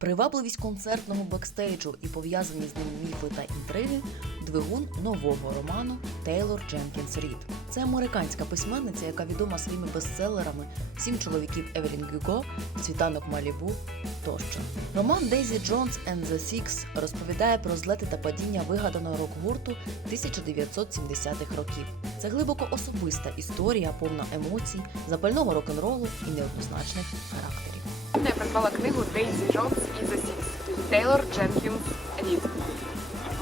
Привабливість концертного бекстейджу і пов'язані з ним міфи та інтриги двигун нового роману Тейлор Дженкінс Рід. Це американська письменниця, яка відома своїми бестселерами Сім чоловіків Евелін Гюго, Світанок Малібу тощо. Роман Дейзі Джонс and the Six розповідає про злети та падіння вигаданого рок-гурту 1970-х років. Це глибоко особиста історія, повна емоцій, запального рок-н-ролу і неоднозначних характерів. Я придбала книгу Дейзі Джонс і The Six Тейлор Дженкінс Рід.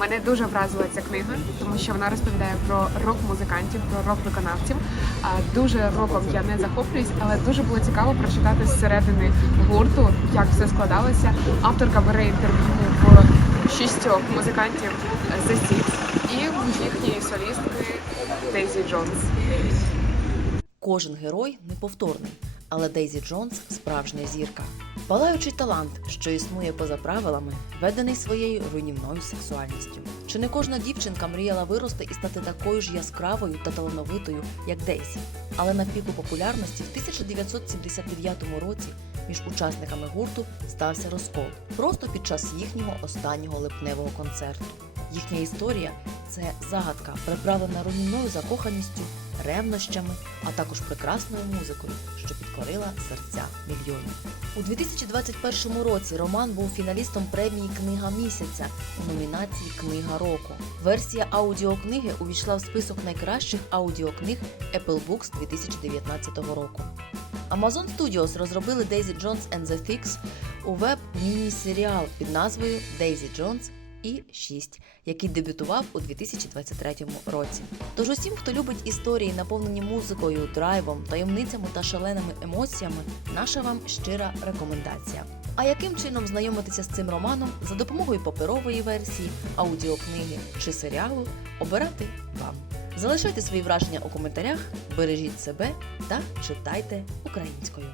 Мене дуже вразила ця книга, тому що вона розповідає про рок-музикантів, про рок-виконавців. Дуже роком я не захоплююсь, але дуже було цікаво прочитати зсередини гурту, як все складалося. Авторка бере інтерв'ю в шістьох музикантів The Six і їхньої солістки Дейзі Джонс. Кожен герой неповторний, але Дейзі Джонс справжня зірка. Палаючий талант, що існує поза правилами, ведений своєю руйнівною сексуальністю. Чи не кожна дівчинка мріяла вирости і стати такою ж яскравою та талановитою, як Дейзі? Але на піку популярності в 1979 році між учасниками гурту стався розкол просто під час їхнього останнього липневого концерту. Їхня історія це загадка, приправлена руйнівною закоханістю, ревнощами, а також прекрасною музикою, що підкорила серця мільйонів. У 2021 році Роман був фіналістом премії Книга місяця у номінації Книга року. Версія аудіокниги увійшла в список найкращих аудіокниг Apple Books 2019 року. Amazon Studios розробили Daisy Jones and the Six у веб-міні-серіал під назвою Daisy Jones і 6, який дебютував у 2023 році. Тож усім, хто любить історії, наповнені музикою, драйвом, таємницями та шаленими емоціями, наша вам щира рекомендація. А яким чином знайомитися з цим романом за допомогою паперової версії, аудіокниги чи серіалу, обирати вам. Залишайте свої враження у коментарях, бережіть себе та читайте українською.